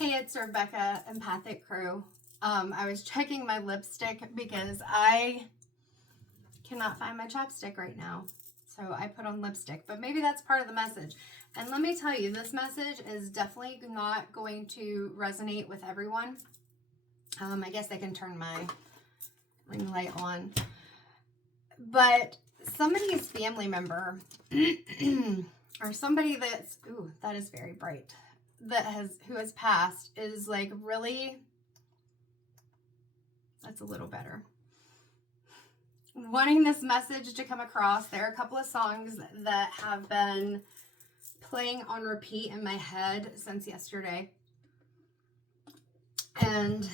Hey, it's Rebecca, Empathic crew. I was checking my lipstick because I cannot find my chapstick right now. So I put on lipstick, but maybe that's part of the message. And let me tell you, this message is definitely not going to resonate with everyone. I guess I can turn my ring light on. But somebody's family member or somebody that's, ooh, that is very bright, who has passed is like really, that's a little better, wanting this message to come across. There are a couple of songs that have been playing on repeat in my head since yesterday, and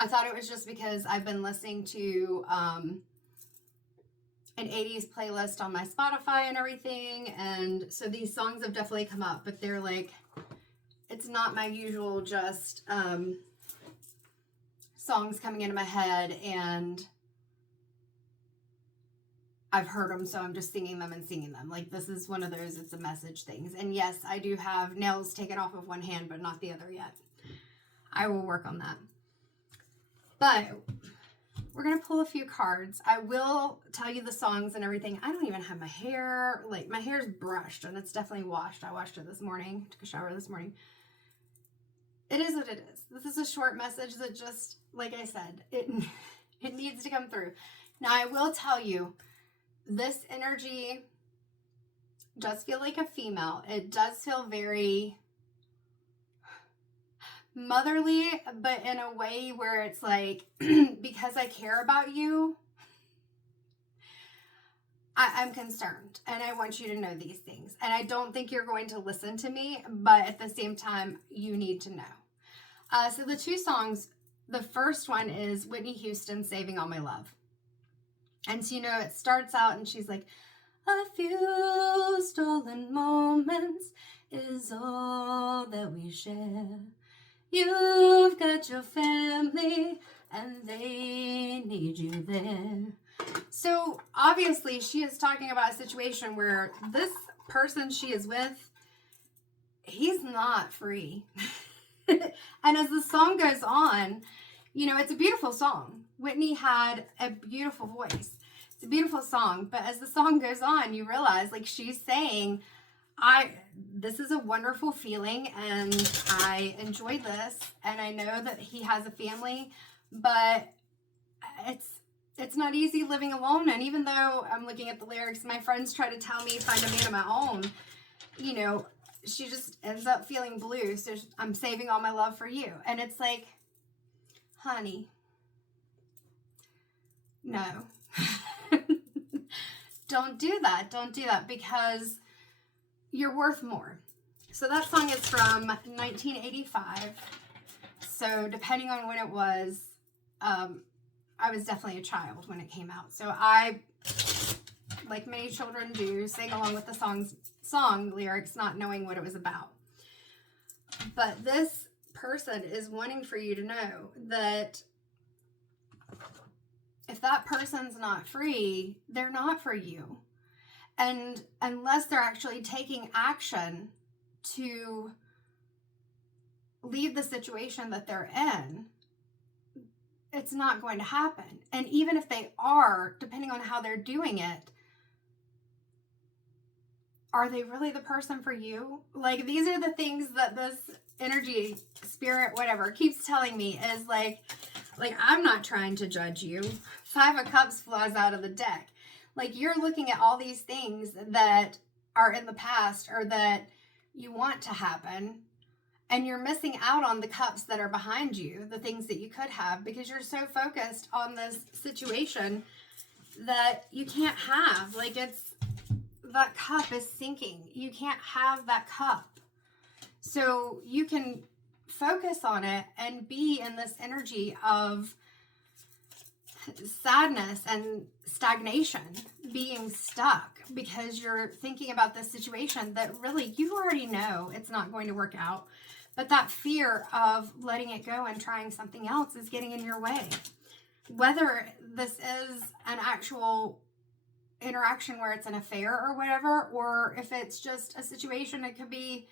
I thought it was just because I've been listening to an 80s playlist on my Spotify and everything, and so these songs have definitely come up, but they're like, it's not my usual just songs coming into my head and I've heard them, so I'm just singing them and singing them. Like, this is one of those, it's a message things. And yes, I do have nails taken off of one hand, but not the other yet. I will work on that. But we're going to pull a few cards. I will tell you the songs and everything. I don't even have my hair. Like, my hair's brushed and it's definitely washed. I washed it this morning. Took a shower this morning. It is what it is. This is a short message that just, like I said, it needs to come through. Now, I will tell you, this energy does feel like a female. It does feel very motherly, but in a way where it's like, because I care about you, I'm concerned and I want you to know these things. And I don't think you're going to listen to me, but at the same time, you need to know. So the two songs, the first one is Whitney Houston, Saving All My Love. And so, it starts out and she's like, a few stolen moments is all that we share. You've got your family and they need you there. So obviously she is talking about a situation where this person she is with, he's not free. And as the song goes on, it's a beautiful song. Whitney had a beautiful voice. It's a beautiful song. But as the song goes on, you realize, like, she's saying, this is a wonderful feeling and I enjoy this. And I know that he has a family, but it's not easy living alone. And even though I'm looking at the lyrics, my friends try to tell me find a man of my own, she just ends up feeling blue. So I'm saving all my love for you. And it's like, honey, no. Don't do that. Don't do that, because you're worth more. So that song is from 1985. So depending on when it was, I was definitely a child when it came out. So I, like many children do, sang along with the song lyrics, not knowing what it was about. But this person is wanting for you to know that if that person's not free, they're not for you. And unless they're actually taking action to leave the situation that they're in, it's not going to happen. And even if they are, depending on how they're doing it, are they really the person for you? Like, these are the things that this energy, spirit, whatever, keeps telling me is like, I'm not trying to judge you. 5 of Cups flies out of the deck. Like, you're looking at all these things that are in the past or that you want to happen, and you're missing out on the cups that are behind you, the things that you could have, because you're so focused on this situation that you can't have. Like, that cup is sinking. You can't have that cup. So you can focus on it and be in this energy of sadness and stagnation, being stuck, because you're thinking about this situation that really you already know it's not going to work out. But that fear of letting it go and trying something else is getting in your way. Whether this is an actual interaction where it's an affair or whatever, or if it's just a situation, it could be,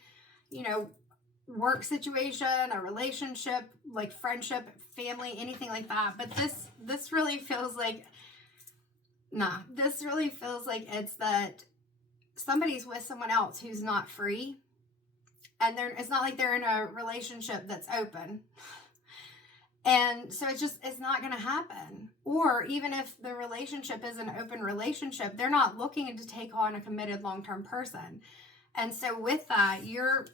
work situation, a relationship, like friendship, family, anything like that. But this really feels like, this really feels like it's that somebody's with someone else who's not free. And it's not like they're in a relationship that's open. And so it's not going to happen. Or even if the relationship is an open relationship, they're not looking to take on a committed long-term person. And so with that, you're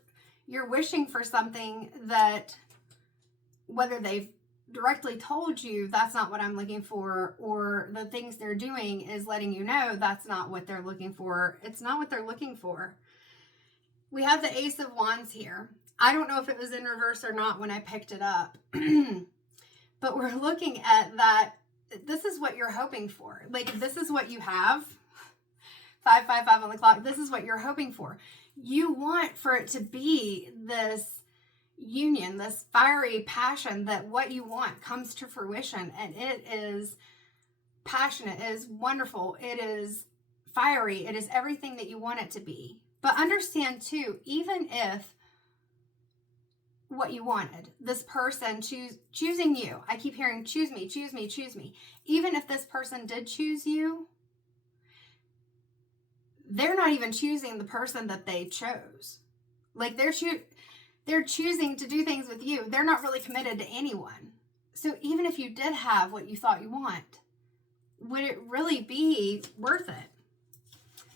wishing for something that, whether they've directly told you that's not what I'm looking for, or the things they're doing is letting you know that's not what they're looking for. It's not what they're looking for. We have the Ace of Wands here. I don't know if it was in reverse or not when I picked it up. But we're looking at that. This is what you're hoping for. Like, this is what you have. 555 on the clock. This is what you're hoping for. You want for it to be this union, this fiery passion, that what you want comes to fruition. And it is passionate. It is wonderful. It is fiery. It is everything that you want it to be. But understand too, even if what you wanted, this person choosing you, I keep hearing choose me, choose me, choose me. Even if this person did choose you, they're not even choosing the person that they chose. Like, they're choosing to do things with you. They're not really committed to anyone. So even if you did have what you thought you want, would it really be worth it?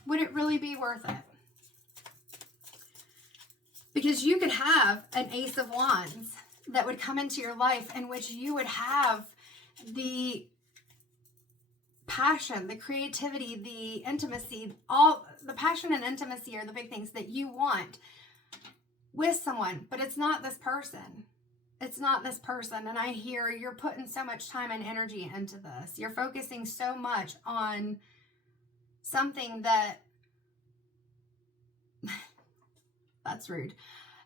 Would it really be worth it? Because you could have an Ace of Wands that would come into your life in which you would have the passion, the creativity, the intimacy, all the passion and intimacy are the big things that you want with someone, but it's not this person. It's not this person. And I hear you're putting so much time and energy into this. You're focusing so much on something that that's rude.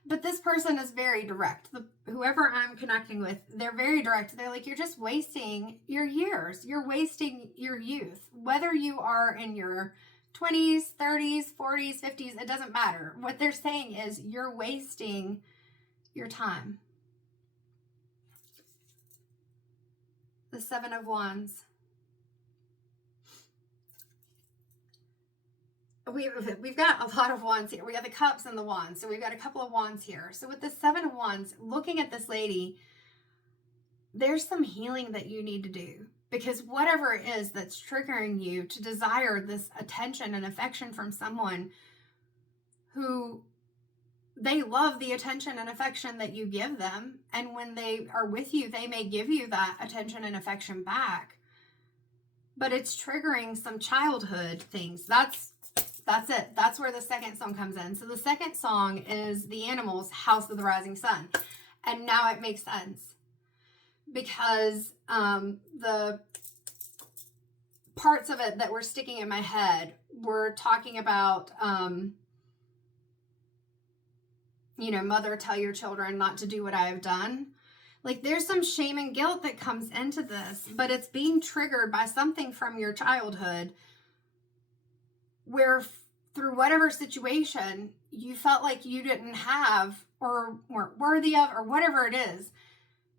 But this person is very direct. Whoever I'm connecting with, they're very direct. They're like, you're just wasting your years. You're wasting your youth. Whether you are in your 20s, 30s, 40s, 50s, it doesn't matter. What they're saying is you're wasting your time. The Seven of Wands. We've got a lot of wands here. We got the cups and the wands. So we've got a couple of wands here. So with the Seven of Wands, looking at this lady, there's some healing that you need to do. Because whatever it is that's triggering you to desire this attention and affection from someone who they love the attention and affection that you give them. And when they are with you, they may give you that attention and affection back. But it's triggering some childhood things. That's it. That's where the second song comes in. So the second song is the Animals' House of the Rising Sun. And now it makes sense. Because the parts of it that were sticking in my head were talking about, mother, tell your children not to do what I have done. Like, there's some shame and guilt that comes into this, but it's being triggered by something from your childhood where through whatever situation you felt like you didn't have or weren't worthy of, or whatever it is,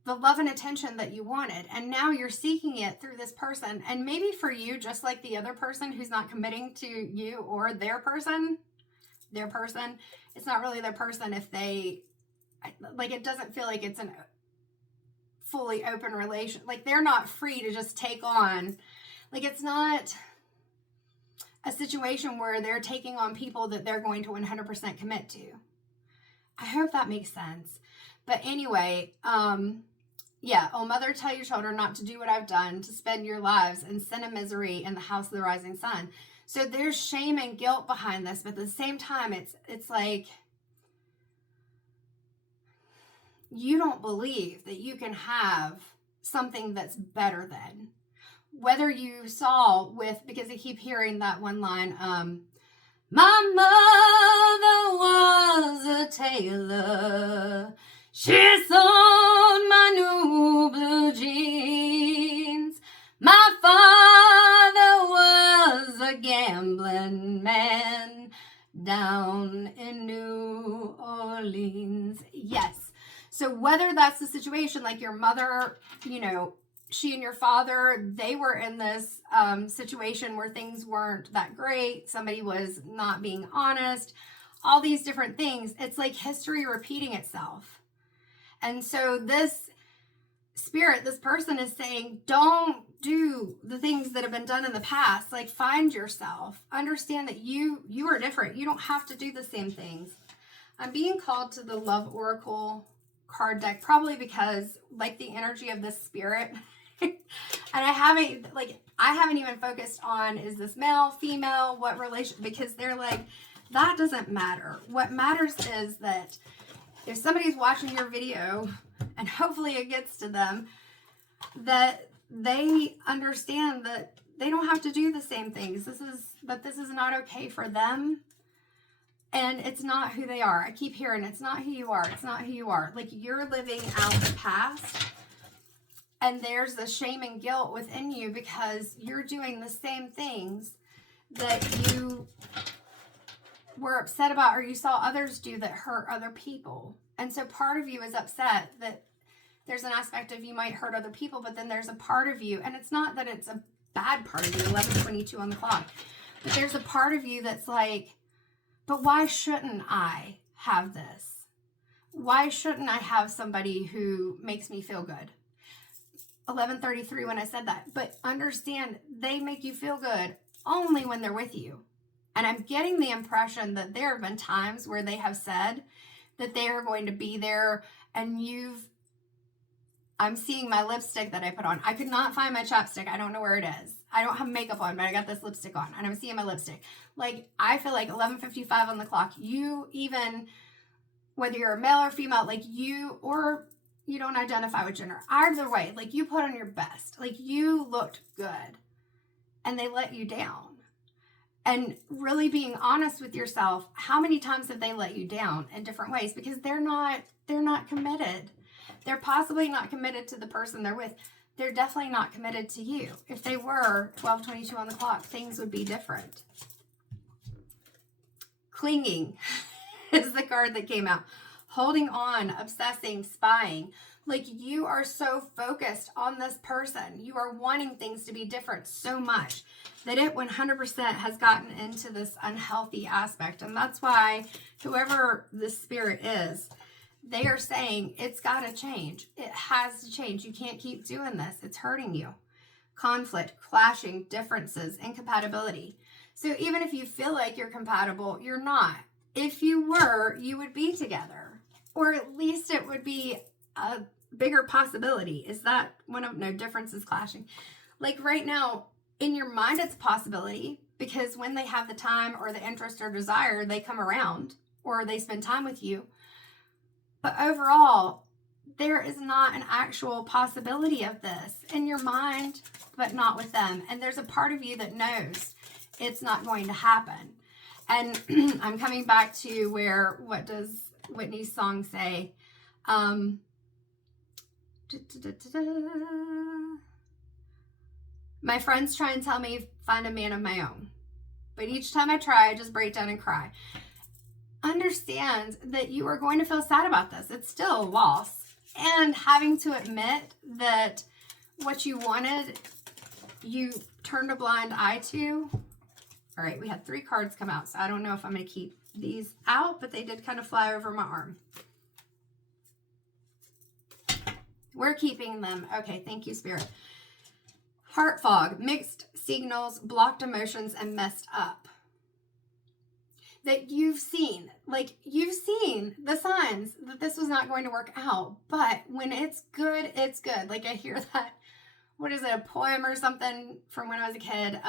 the love and attention that you wanted. And now you're seeking it through this person. And maybe for you, just like the other person who's not committing to you or their person, it's not really their person if they, like, it doesn't feel like it's an fully open relation. Like, they're not free to just take on, like, it's not a situation where they're taking on people that they're going to 100% commit to. I hope that makes sense. But anyway, oh, mother, tell your children not to do what I've done, to spend your lives in sin and misery in the house of the rising sun. So there's shame and guilt behind this, but at the same time, it's like you don't believe that you can have something that's better than. Whether you saw because I keep hearing that one line, my mother was a tailor. She sewed my new blue jeans. My father was a gambling man down in New Orleans. means yes. So whether that's the situation, like your mother, she and your father, they were in this situation where things weren't that great. Somebody was not being honest, all these different things. It's like history repeating itself. And so this spirit, this person is saying, don't do the things that have been done in the past. Like, find yourself. Understand that you are different. You don't have to do the same things. I'm being called to the Love Oracle card deck, probably because, like, the energy of this spirit. And I haven't even focused on, is this male, female, what relation, because they're like, that doesn't matter. What matters is that if somebody's watching your video, and hopefully it gets to them, that they understand that they don't have to do the same things. This is not okay for them. And it's not who they are. I keep hearing, it's not who you are. It's not who you are. Like, you're living out the past. And there's the shame and guilt within you because you're doing the same things that you were upset about or you saw others do that hurt other people. And so part of you is upset that there's an aspect of you might hurt other people, but then there's a part of you, and it's not that it's a bad part of you, 11:22 on the clock, but there's a part of you that's like, but why shouldn't I have this? Why shouldn't I have somebody who makes me feel good? 11:33 when I said that, but understand they make you feel good only when they're with you. And I'm getting the impression that there have been times where they have said that they are going to be there, and I'm seeing my lipstick that I put on. I could not find my chapstick. I don't know where it is. I don't have makeup on, but I got this lipstick on, and I'm seeing my lipstick. Like, I feel like 11:55 on the clock, you even, whether you're a male or female, like or you don't identify with gender, either way, like, you put on your best. Like, you looked good, and they let you down. And really being honest with yourself, how many times have they let you down in different ways? Because they're not committed. They're possibly not committed to the person they're with. They're definitely not committed to you. If they were, 12:22 on the clock, things would be different. Clinging is the card that came out. Holding on, obsessing, spying. Like, you are so focused on this person. You are wanting things to be different so much that it 100% has gotten into this unhealthy aspect. And that's why whoever this spirit is, they are saying it's got to change. It has to change. You can't keep doing this. It's hurting you. Conflict, clashing, differences, incompatibility. So even if you feel like you're compatible, you're not. If you were, you would be together. Or at least it would be a bigger possibility. Is that one of no differences clashing? Like, right now, in your mind, it's a possibility because when they have the time or the interest or desire, they come around or they spend time with you. But overall, there is not an actual possibility of this in your mind, but not with them. And there's a part of you that knows it's not going to happen. And I'm coming back to what does Whitney's song say? My friends try and tell me find a man of my own, but each time I try, I just break down and cry. Understand that you are going to feel sad about this. It's still a loss. And having to admit that what you wanted, you turned a blind eye to. All right, we had 3 cards come out, so I don't know if I'm going to keep these out, but they did kind of fly over my arm. We're keeping them. Okay, thank you, Spirit. Heart fog, mixed signals, blocked emotions, and messed up. That you've seen the signs that this was not going to work out. But when it's good, it's good. Like, I hear that, what is it, a poem or something from when I was a kid?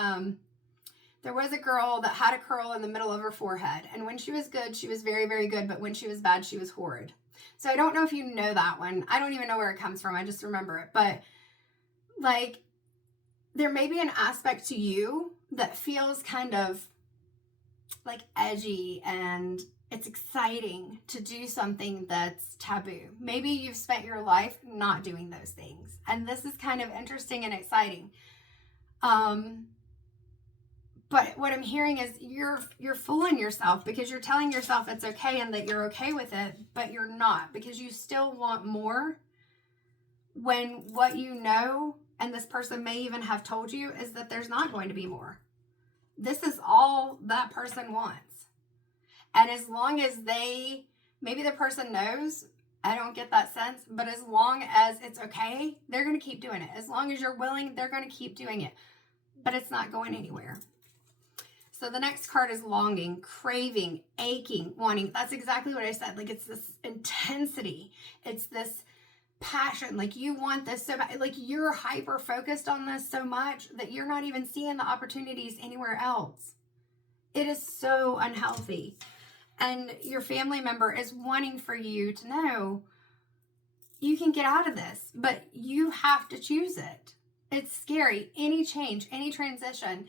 There was a girl that had a curl in the middle of her forehead. And when she was good, she was very, very good. But when she was bad, she was horrid. So I don't know if you know that one. I don't even know where it comes from. I just remember it. But, like, there may be an aspect to you that feels kind of like edgy and it's exciting to do something that's taboo. Maybe you've spent your life not doing those things. And this is kind of interesting and exciting. But what I'm hearing is you're fooling yourself, because you're telling yourself it's okay and that you're okay with it, but you're not, because you still want more, when what you know, and this person may even have told you, is that there's not going to be more. This is all that person wants. And as long as maybe the person knows, I don't get that sense, but as long as it's okay, they're going to keep doing it. As long as you're willing, they're going to keep doing it. But it's not going anywhere. So the next card is longing, craving, aching, wanting. That's exactly what I said. Like, it's this intensity. It's this passion. Like, you want this so bad. Like, you're hyper focused on this so much that you're not even seeing the opportunities anywhere else. It is so unhealthy. And your family member is wanting for you to know you can get out of this, but you have to choose it. It's scary. Any change, any transition,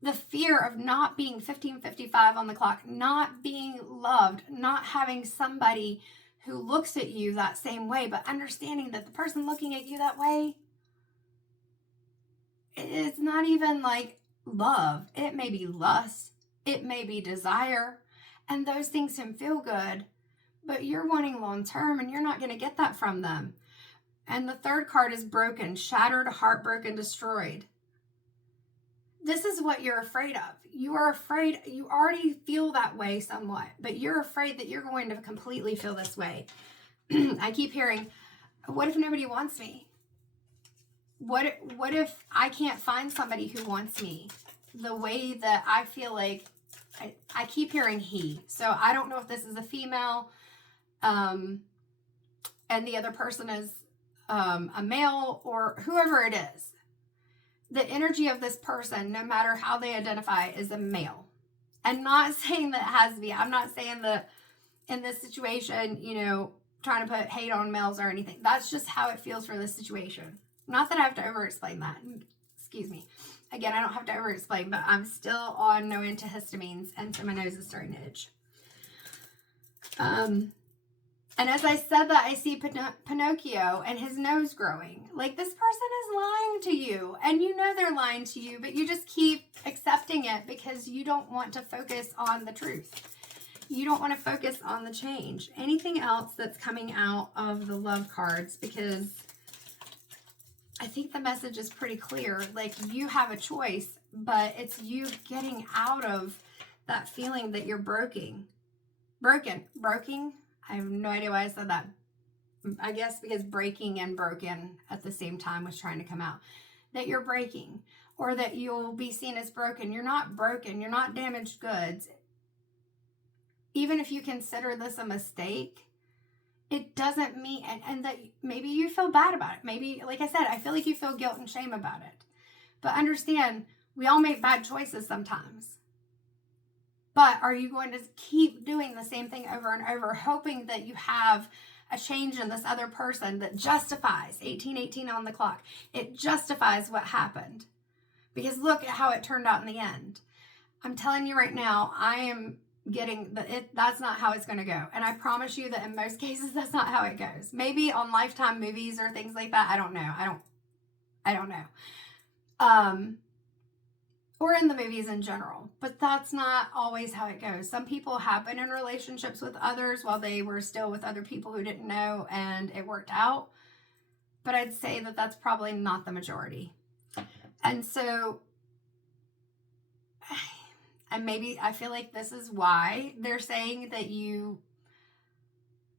the fear of not being 1555 on the clock, not being loved, not having somebody who looks at you that same way, but understanding that the person looking at you that way, it's not even like love. It may be lust. It may be desire. And those things can feel good, but you're wanting long term, and you're not going to get that from them. And the third card is broken, shattered, heartbroken, destroyed. This is what you're afraid of. You are afraid, you already feel that way somewhat, but you're afraid that you're going to completely feel this way. I keep hearing, what if nobody wants me? What if I can't find somebody who wants me the way that I feel like? I keep hearing he. So I don't know if this is a female, and the other person is a male, or whoever it is. The energy of this person, no matter how they identify, is a male. And not saying that it has to be. I'm not saying that in this situation, trying to put hate on males or anything. That's just how it feels for this situation. Not that I have to over-explain that. Excuse me. Again, I don't have to over-explain, but I'm still on no antihistamines, and so my nose is starting to itch. And as I said that, I see Pinocchio and his nose growing. Like, this person is lying to you, and you know they're lying to you, but you just keep accepting it because you don't want to focus on the truth. You don't want to focus on the change. Anything else that's coming out of the love cards, because I think the message is pretty clear. Like, you have a choice, but it's you getting out of that feeling that you're broken. I have no idea why I said that. I guess because breaking and broken at the same time was trying to come out. That you're breaking, or that you'll be seen as broken. You're not broken. You're not damaged goods. Even if you consider this a mistake, it doesn't mean, and that maybe you feel bad about it. Maybe, like I said, I feel like you feel guilt and shame about it. But understand, we all make bad choices sometimes. But are you going to keep doing the same thing over and over, hoping that you have a change in this other person that justifies 1818 on the clock? It justifies what happened. Because look at how it turned out in the end. I'm telling you right now, I am getting that's not how it's going to go. And I promise you that in most cases, that's not how it goes. Maybe on Lifetime movies or things like that. I don't know. I don't know. Or in the movies in general. But that's not always how it goes. Some people have been in relationships with others while they were still with other people who didn't know, and it worked out. But I'd say that that's probably not the majority. And so, and maybe I feel like this is why they're saying that you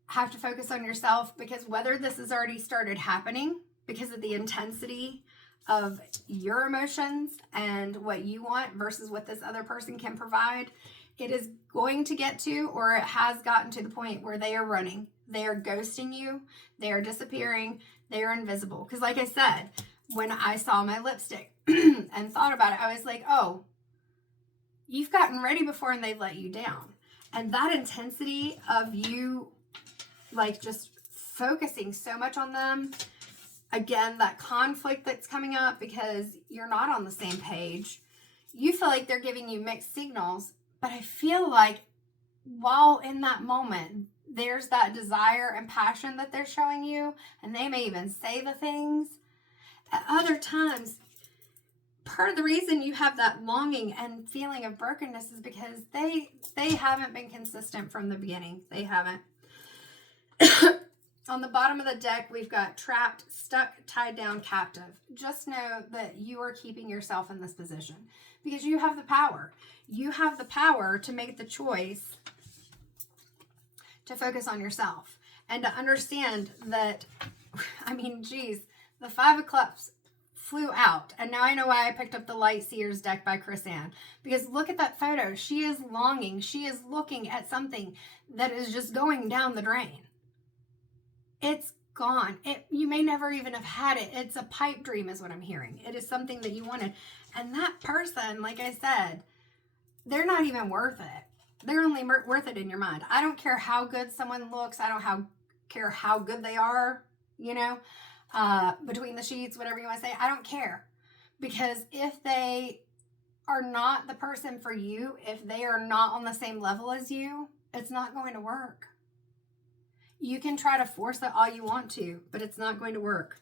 have to focus on yourself, because whether this has already started happening because of the intensity of your emotions and what you want versus what this other person can provide, it is going to get to, or it has gotten to the point where they are running. They are ghosting you. They are disappearing. They are invisible. Because like I said, when I saw my lipstick and thought about it, I was like, oh, you've gotten ready before and they've let you down. And that intensity of you, like, just focusing so much on them, again, that conflict that's coming up because you're not on the same page, you feel like they're giving you mixed signals. But I feel like while in that moment, there's that desire and passion that they're showing you, and they may even say the things. At other times, part of the reason you have that longing and feeling of brokenness is because they haven't been consistent from the beginning. They haven't. On the bottom of the deck, we've got trapped, stuck, tied down, captive. Just know that you are keeping yourself in this position because you have the power. You have the power to make the choice to focus on yourself and to understand that, I mean, geez, the Five of Cups flew out. And now I know why I picked up the Light Seers deck by Chris Ann. Because look at that photo. She is longing. She is looking at something that is just going down the drain. It's gone. You may never even have had it. It's a pipe dream is what I'm hearing. It is something that you wanted. And that person, like I said, they're not even worth it. They're only worth it in your mind. I don't care how good someone looks. I don't care how good they are, you know, between the sheets, whatever you want to say. I don't care. Because if they are not the person for you, if they are not on the same level as you, it's not going to work. You can try to force it all you want to, but it's not going to work.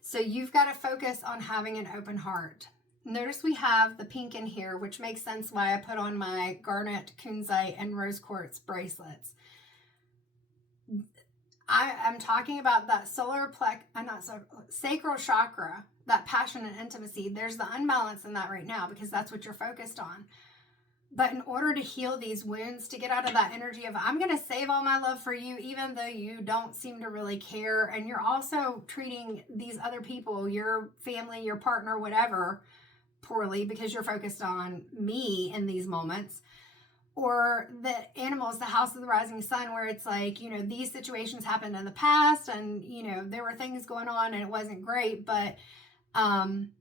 So you've got to focus on having an open heart. Notice we have the pink in here, which makes sense why I put on my garnet, kunzite, and rose quartz bracelets. I'm talking about that sacral chakra, that passion and intimacy. There's the unbalance in that right now because that's what you're focused on. But in order to heal these wounds, to get out of that energy of, I'm going to save all my love for you, even though you don't seem to really care. And you're also treating these other people, your family, your partner, whatever, poorly because you're focused on me in these moments. Or the animals, the house of the rising sun, where it's like, you know, these situations happened in the past and, you know, there were things going on and it wasn't great, but I'm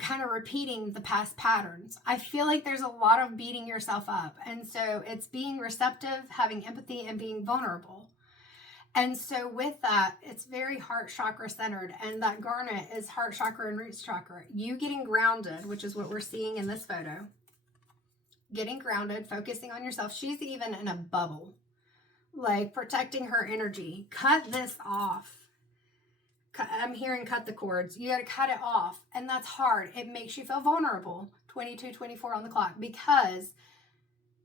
kind of repeating the past patterns. I feel like there's a lot of beating yourself up. And so it's being receptive, having empathy, and being vulnerable. And so with that, it's very heart chakra centered. And that garnet is heart chakra and roots chakra. You getting grounded, which is what we're seeing in this photo. Getting grounded, focusing on yourself. She's even in a bubble, like protecting her energy. Cut this off. I'm hearing cut the cords. You got to cut it off. And that's hard. It makes you feel vulnerable. 22:24 on the clock because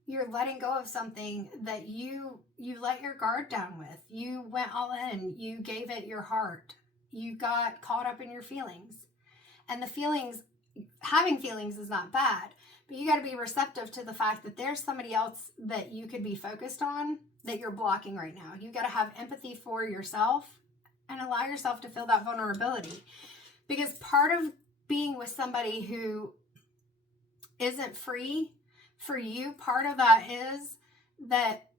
you're letting go of something that you let your guard down with. You went all in. You gave it your heart. You got caught up in your feelings. And the feelings, having feelings is not bad. But you got to be receptive to the fact that there's somebody else that you could be focused on that you're blocking right now. You got to have empathy for yourself and allow yourself to feel that vulnerability. Because part of being with somebody who isn't free for you, part of that is that,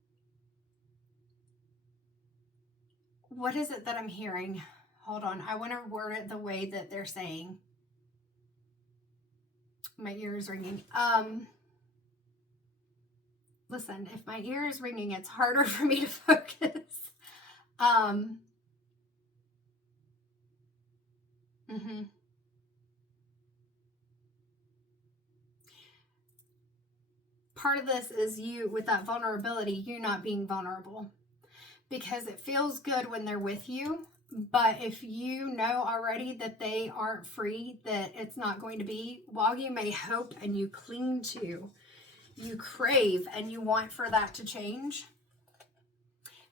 what is it that I'm hearing? Hold on. I want to word it the way that they're saying. My ear is ringing. Listen, if my ear is ringing, it's harder for me to focus. Part of this is you, with that vulnerability, you not being vulnerable. Because it feels good when they're with you. But if you know already that they aren't free, that it's not going to be, while you may hope and you cling to, you crave and you want for that to change,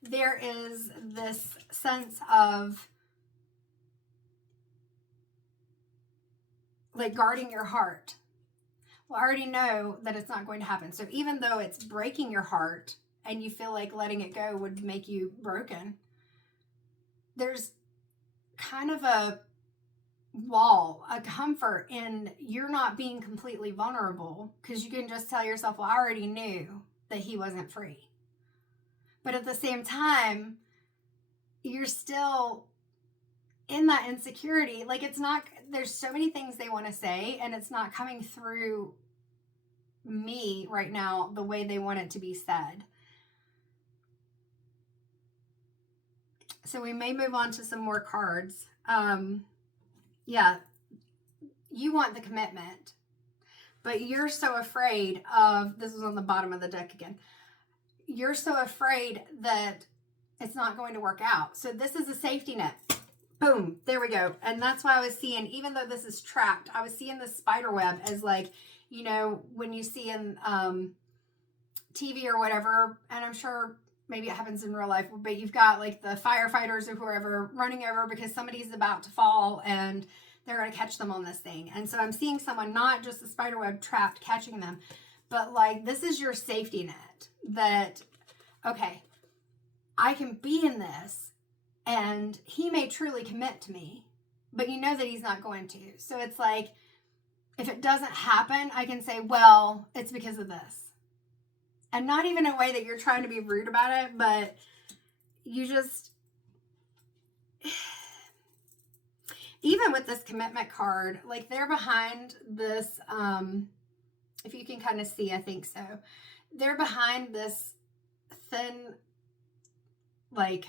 there is this sense of like guarding your heart. Well, I already know that it's not going to happen. So even though it's breaking your heart and you feel like letting it go would make you broken, there's kind of a wall, a comfort in you're not being completely vulnerable because you can just tell yourself, well, I already knew that he wasn't free. But at the same time, you're still in that insecurity. Like it's not, there's so many things they want to say and it's not coming through me right now the way they want it to be said. So we may move on to some more cards. Yeah, you want the commitment, but you're so afraid of, this is on the bottom of the deck again, you're so afraid that it's not going to work out. So this is a safety net. Boom, there we go. And that's why I was seeing, even though this is trapped, I was seeing this spider web as like, you know, when you see in TV or whatever, and I'm sure maybe it happens in real life, but you've got like the firefighters or whoever running over because somebody's about to fall and they're going to catch them on this thing. And so I'm seeing someone, not just the spider web trapped catching them, but like, this is your safety net that, okay, I can be in this. And he may truly commit to me, but you know that he's not going to. So it's like, if it doesn't happen, I can say, well, it's because of this. And not even in a way that you're trying to be rude about it, but you just, even with this commitment card, like they're behind this, if you can kind of see, I think so. They're behind this thin, like,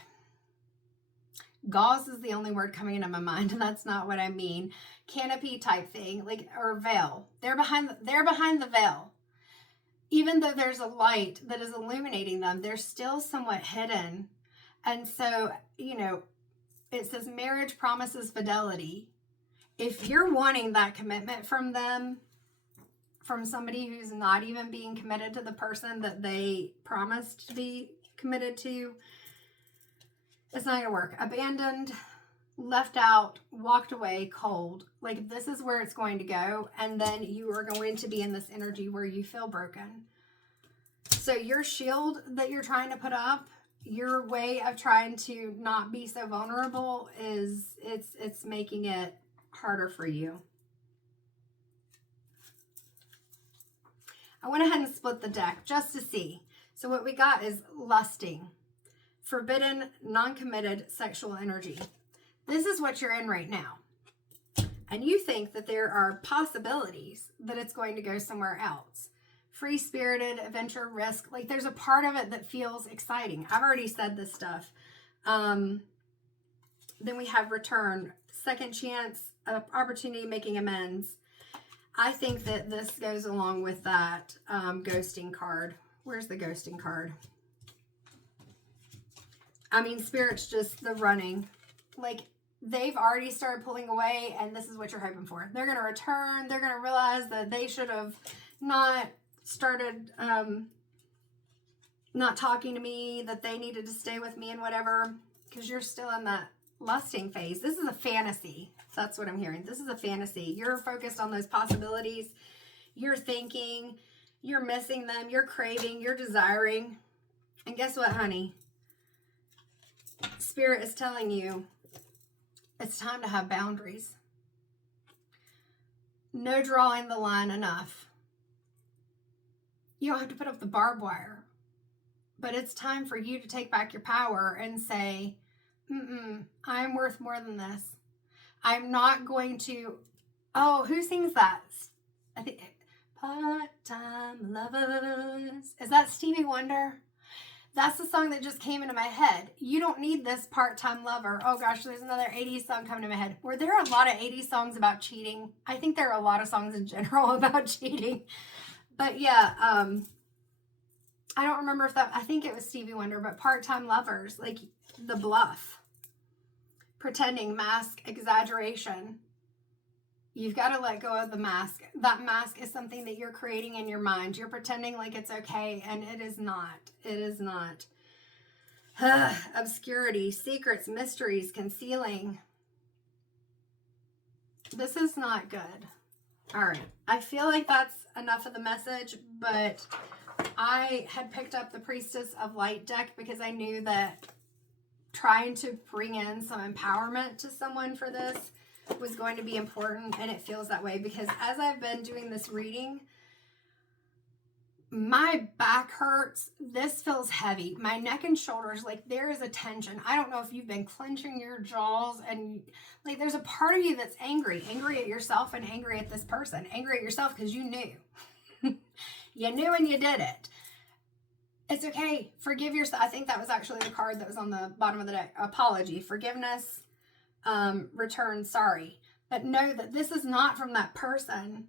gauze is the only word coming into my mind, and that's not what I mean. Canopy type thing, like, or veil. They're behind the veil. Even though there's a light that is illuminating them, they're still somewhat hidden. And so, you know, it says marriage promises fidelity. If you're wanting that commitment from them, from somebody who's not even being committed to the person that they promised to be committed to, it's not going to work. Abandoned, left out, walked away, cold. Like, this is where it's going to go. And then you are going to be in this energy where you feel broken. So your shield that you're trying to put up, your way of trying to not be so vulnerable is, it's making it harder for you. I went ahead and split the deck just to see. So what we got is lusting. Forbidden, non-committed sexual energy. This is what you're in right now. And you think that there are possibilities that it's going to go somewhere else. Free-spirited, adventure, risk. Like, there's a part of it that feels exciting. I've already said this stuff. Then we have return, second chance, opportunity, making amends. I think that this goes along with that ghosting card. Where's the ghosting card? I mean, Spirit's just the running. Like, they've already started pulling away, and this is what you're hoping for. They're going to return. They're going to realize that they should have not started not talking to me, that they needed to stay with me and whatever, because you're still in that lusting phase. This is a fantasy. That's what I'm hearing. This is a fantasy. You're focused on those possibilities. You're thinking. You're missing them. You're craving. You're desiring. And guess what, honey? Spirit is telling you it's time to have boundaries. No drawing the line enough. You don't have to put up the barbed wire, but it's time for you to take back your power and say, I'm worth more than this. I'm not going to, oh, who sings that? I think, Part-Time Lovers. Is that Stevie Wonder? That's the song that just came into my head. You don't need this part-time lover. Oh gosh, there's another 80s song coming to my head. Were there a lot of 80s songs about cheating? I think there are a lot of songs in general about cheating. But yeah, I don't remember if that, I think it was Stevie Wonder, but part-time lovers, like the bluff. Pretending, mask, exaggeration. You've got to let go of the mask. That mask is something that you're creating in your mind. You're pretending like it's okay, and it is not. It is not. Obscurity, secrets, mysteries, concealing. This is not good. All right. I feel like that's enough of the message, but I had picked up the Priestess of Light deck because I knew that trying to bring in some empowerment to someone for this was going to be important, and it feels that way because as I've been doing this reading, my back hurts. This feels heavy. My neck and shoulders, like there is a tension. I don't know if you've been clenching your jaws and like there's a part of you that's angry at yourself and angry at this person. Angry at yourself because you knew. You knew and you did it. It's okay. Forgive yourself. I think that was actually the card that was on the bottom of the deck. Apology, forgiveness, return, sorry. But know that this is not from that person.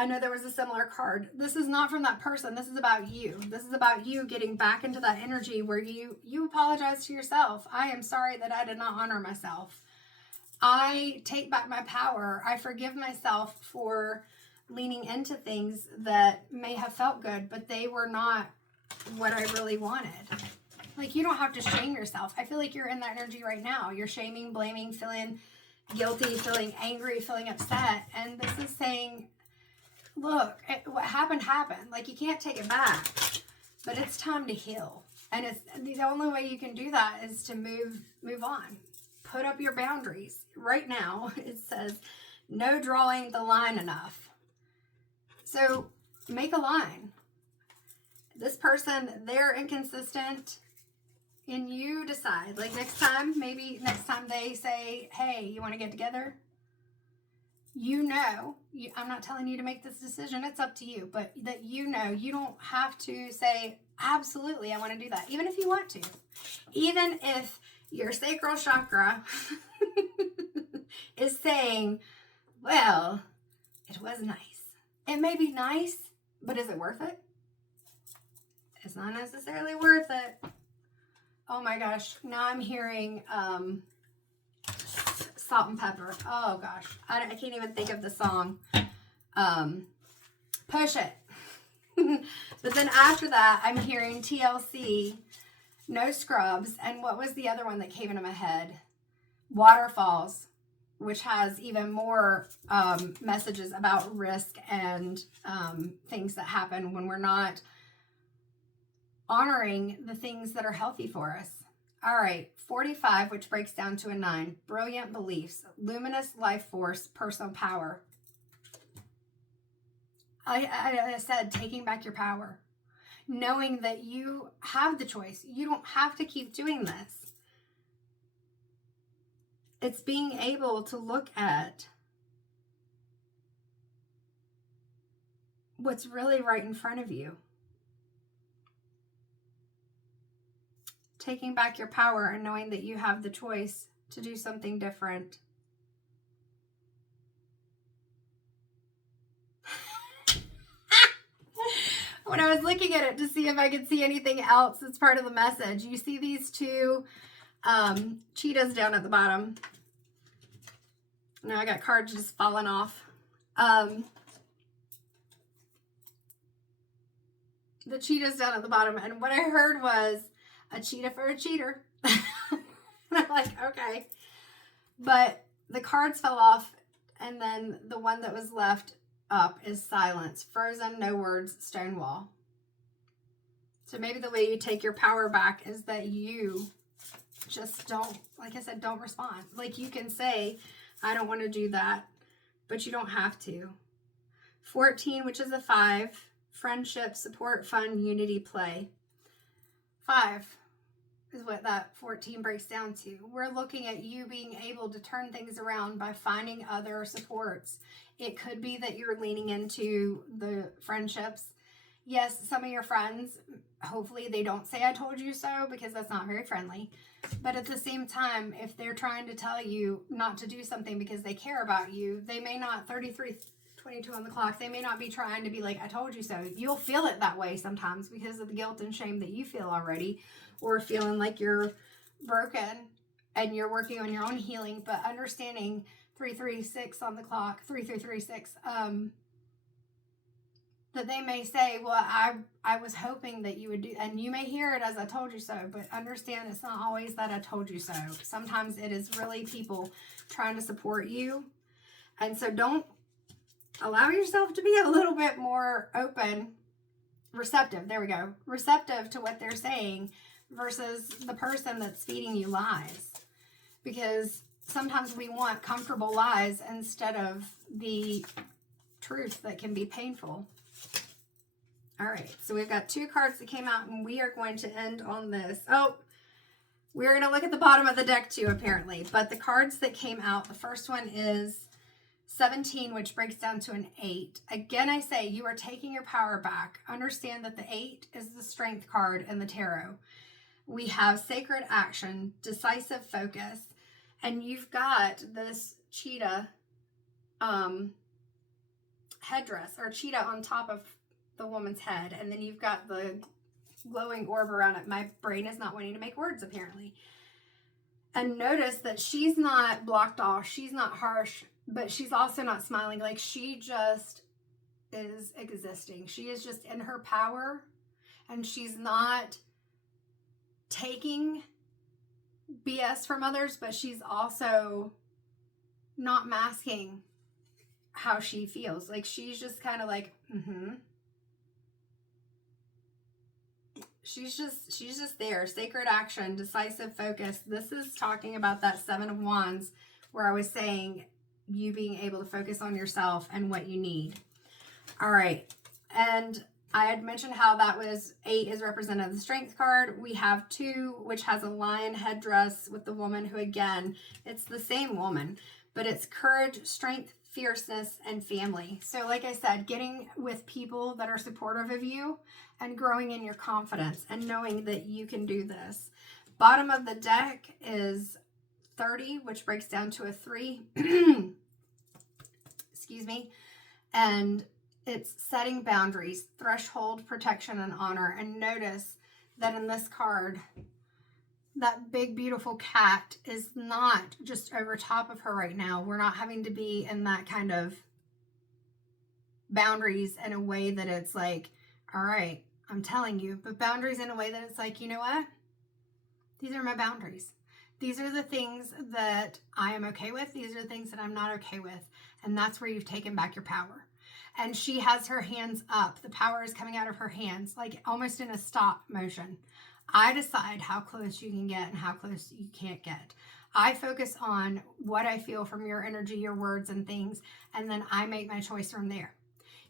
I know there was a similar card. This is not from that person. This is about you. This is about you getting back into that energy where you apologize to yourself. I am sorry that I did not honor myself. I take back my power. I forgive myself for leaning into things that may have felt good, but they were not what I really wanted. Like, you don't have to shame yourself. I feel like you're in that energy right now. You're shaming, blaming, feeling guilty, feeling angry, feeling upset. And this is saying, look, what happened happened. Like, you can't take it back, but it's time to heal. And it's the only way you can do that is to move on. Put up your boundaries. Right now, it says, no drawing the line enough. So make a line. This person, they're inconsistent, and you decide. Like, maybe next time they say, hey, you want to get together? I'm not telling you to make this decision. It's up to you. But that you don't have to say, absolutely, I want to do that. Even if you want to. Even if your sacral chakra is saying, well, it was nice. It may be nice, but is it worth it? It's not necessarily worth it. Oh my gosh. Now I'm hearing Salt and Pepper. Oh gosh. I can't even think of the song. Push It. But then after that, I'm hearing TLC, No Scrubs. And what was the other one that came into my head? Waterfalls, which has even more messages about risk and things that happen when we're not honoring the things that are healthy for us. All right, 45, which breaks down to a 9. Brilliant beliefs, luminous life force, personal power. I said, taking back your power. Knowing that you have the choice. You don't have to keep doing this. It's being able to look at what's really right in front of you. Taking back your power and knowing that you have the choice to do something different. When I was looking at it to see if I could see anything else that's part of the message, you see these two cheetahs down at the bottom. Now I got cards just falling off. The cheetahs down at the bottom, and what I heard was a cheetah for a cheater. And I'm like, okay. But the cards fell off, and then the one that was left up is silence. Frozen, no words, stone wall. So maybe the way you take your power back is that you just don't, like I said, don't respond. Like, you can say, I don't want to do that, but you don't have to. 14, which is a 5. Friendship, support, fun, unity, play. 5 is what that 14 breaks down to. We're looking at you being able to turn things around by finding other supports. It could be that you're leaning into the friendships. Yes, some of your friends, hopefully they don't say I told you so, because that's not very friendly. But at the same time, if they're trying to tell you not to do something because they care about you, they may not, 33:22 on the clock, they may not be trying to be like, I told you so. You'll feel it that way sometimes because of the guilt and shame that you feel already, or feeling like you're broken and you're working on your own healing. But understanding 336 on the clock, 3336, that they may say, well, I was hoping that you would do, and you may hear it as I told you so, but understand it's not always that I told you so. Sometimes it is really people trying to support you. And so don't allow yourself to be a little bit more open, receptive. There we go. Receptive to what they're saying versus the person that's feeding you lies. Because sometimes we want comfortable lies instead of the truth that can be painful. All right, so we've got 2 cards that came out, and we are going to end on this. Oh, we're going to look at the bottom of the deck too, apparently. But the cards that came out, the first one is 17, which breaks down to an 8. Again, I say you are taking your power back. Understand that the 8 is the strength card in the tarot. We have sacred action, decisive focus, and you've got this cheetah headdress or cheetah on top of the woman's head, and then you've got the glowing orb around it. My brain is not wanting to make words, apparently. And notice that she's not blocked off. She's not harsh, but she's also not smiling. Like, she just is existing. She is just in her power, and she's not taking BS from others, but she's also not masking how she feels. Like, she's just kind of like, She's just there. Sacred action, decisive focus. This is talking about that 7 of Wands where I was saying you being able to focus on yourself and what you need. All right. And I had mentioned how that was 8 is represented the strength card. We have 2, which has a lion headdress with the woman who, again, it's the same woman, but it's courage, strength, fierceness, and family. So like I said, getting with people that are supportive of you and growing in your confidence and knowing that you can do this. Bottom of the deck is 30, which breaks down to a 3. Excuse me. And it's setting boundaries, threshold, protection, and honor. And notice that in this card, that big, beautiful cat is not just over top of her right now. We're not having to be in that kind of boundaries in a way that it's like, all right, I'm telling you, but boundaries in a way that it's like, you know what? These are my boundaries. These are the things that I am okay with. These are the things that I'm not okay with. And that's where you've taken back your power. And she has her hands up. The power is coming out of her hands, like almost in a stop motion. I decide how close you can get and how close you can't get. I focus on what I feel from your energy, your words and things, and then I make my choice from there.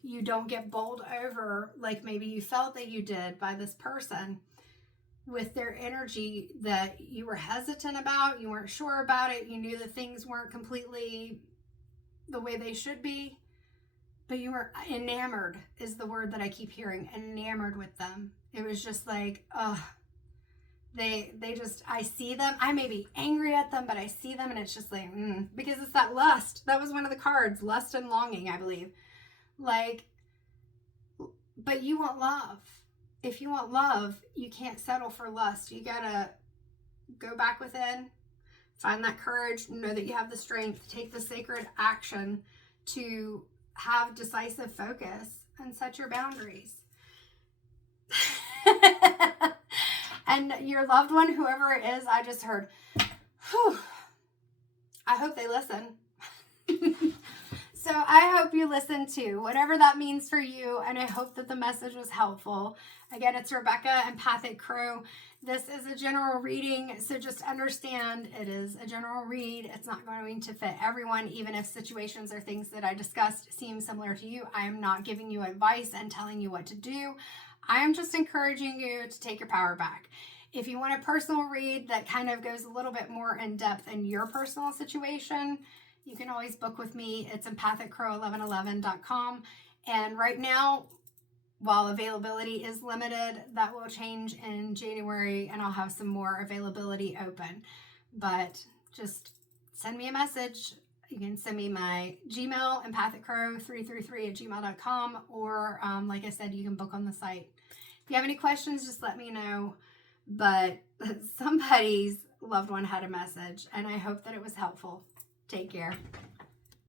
You don't get bowled over like maybe you felt that you did by this person with their energy that you were hesitant about, you weren't sure about it, you knew that things weren't completely the way they should be, but you were enamored is the word that I keep hearing, enamored with them. It was just like, they just, I see them. I may be angry at them, but I see them and it's just like, because it's that lust. That was one of the cards, lust and longing, I believe. Like, but you want love. If you want love, you can't settle for lust. You gotta go back within, find that courage, know that you have the strength, take the sacred action to have decisive focus and set your boundaries. And your loved one, whoever it is, I just heard, whew, I hope they listen. So I hope you listen too, whatever that means for you. And I hope that the message was helpful. Again, it's Rebecca, Empathic Crow. This is a general reading, so just understand it is a general read. It's not going to fit everyone, even if situations or things that I discussed seem similar to you. I am not giving you advice and telling you what to do. I am just encouraging you to take your power back. If you want a personal read that kind of goes a little bit more in depth in your personal situation, you can always book with me. It's empathiccrow1111.com. And right now, while availability is limited, that will change in January and I'll have some more availability open. But just send me a message. You can send me my Gmail, empathiccrow333@gmail.com, or like I said, you can book on the site. If you have any questions, just let me know. But somebody's loved one had a message, and I hope that it was helpful. Take care.